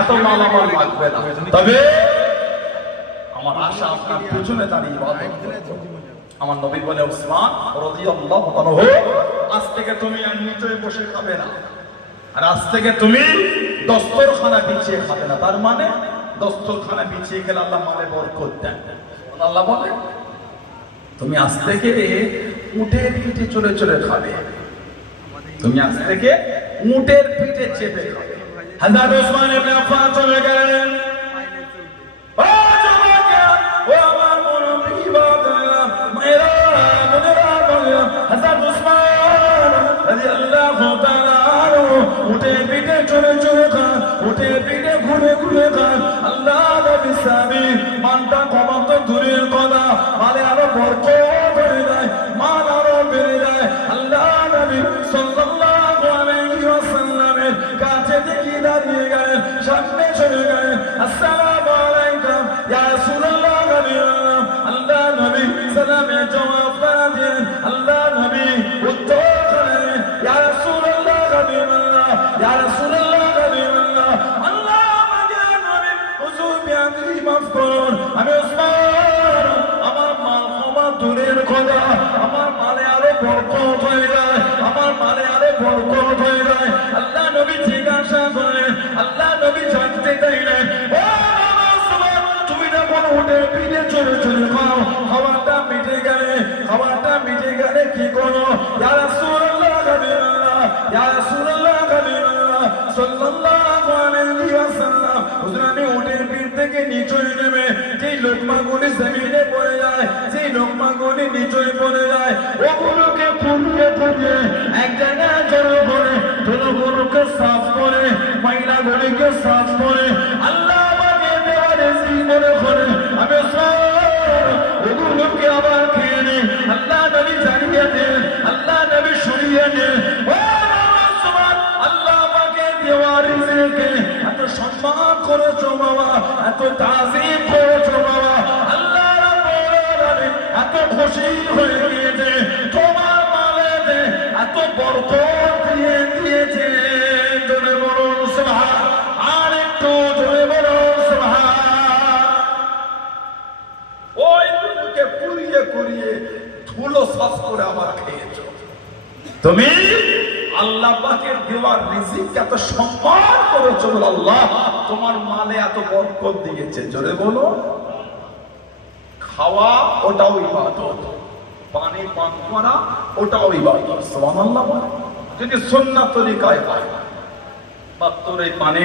এত মালামাল লাগবে না, তবে আমার আশা আপনার পিছনে দাঁড়িয়ে ইবাদত করব। আমার নবী বলে, উসমান রাদিয়াল্লাহু তাআলা, আজ থেকে তুমি আর নিচে বসে খাবে না, আর আজ থেকে তুমি দস্তরখানা বিছিয়ে খাবে না। তার মানে দস্তরখানা বিছিয়ে খেলে আল্লাহ মালে বরকত দেন। আল্লাহ বলে তুমি আজ থেকে উটের পিঠে চড়ে চড়ে খাবে, তুমি আজ থেকে উটের পিঠে চেপে খাবে। হযরত ওসমান ইবনে আফফান চলে গেলেন। ও জওয়ান, ও আমার মুরব্বি বাবা, মেরা মুনেরা বলে, হযরত ওসমান রাদিয়াল্লাহু তাআলা উটের পিঠে চড়ে চড়ে খান, উটের পিঠে ঘুরে ঘুরে খান। আল্লাহ নবী সাহাবী মানটা কমাত দূরের কথা, মালে আরো বরকত হয়ে যায়, মান আরো বেড়ে যায়। আল্লাহ নবী সাল্লাল্লাহু আলাইহি ওয়াসাল্লামের কাছে দেখি দাঁড়িয়ে গেলেন, সামনে চলে গেলেন। আসসালামু আলাইকুম ইয়া রাসূলুল্লাহ, আল্লাহ নবী সালামের জবাব দিলেন। আল্লাহ নবী উত্তর দিলেন, ইয়া রাসূলুল্লাহ, ইয়া রাসূলুল্লাহ, আল্লাহ আমাকে নবী হুজুর বিয়াদি মাফ করুন, আমি ওসমান, আমার মাল ক্ষমা দূরের কথা, আমার মালে আরো বরকত হয়ে যায়, আমার মালে আরো বরকত হয়ে যায়। আল্লাহ নবী জিজ্ঞাসা করলেন, আল্লাহ নবী জানতে চাইলেন, ও ওসমান, তুমি না বলো উটের পিঠে চড়ে চড়ে খাও, খাবারটা মিটে গেলে, খাবারটা মিটে গেলে কি করো? ইয়া রাসূলুল্লাহ, ইয়া রাসূলুল্লাহ সাল্লাল্লাহু আলাইহি ওয়াসাল্লাম, হুজুর আমি উটের পিঠ থেকে নিচে নেমে যেই লোকমাগুলি জমিনে পড়ে যায়, যেই লোকমাগুলি নিচে পড়ে যায়, ওগুলোকে খুঁড়ে খুঁড়ে এক জায়গায় জড়ো করে, ধুলোগুলোকে সাফ করে, ময়লাগুলিকে সাফ করে, আল্লাহ আমাকে দেওয়া রিজিক মনে করে আমি ওগুলোকে আবার খেয়ে নিই। আল্লাহ নবী জানিয়ে দেন, আল্লাহ নবী শুনিয়ে দেন, আল্লাহ আমাকে দেওয়া রিজিকে এত সম্মান করেছো বাবা, এত তাজিম করেছো বাবা, আল্লাহ রাব্বুল আলামিন এত খুশি হয়ে গিয়েছে, তোমার মালেতে এত বরকত দিয়ে দিয়েছে। জোরে বলুন সুবহান, আর একটু জোরে বলুন সুবহান। ওইগুলোকে পুড়িয়ে পুড়িয়ে ধুলো সাফ করে আবার খেয়েছো তুমি। আল্লাহ পাকের দেওয়ার রিজিক এত সম্মান করেছো, আল্লাহ তোমার মালে এত বরকত দিয়েছে। জোরে বলো, খাওয়া ওটাও ইবাদত, পানি পান করা ওটাও ইবাদত। সুবহানাল্লাহ। যদি সুন্নাত তরিকায় হয়, মাত্র এই পানি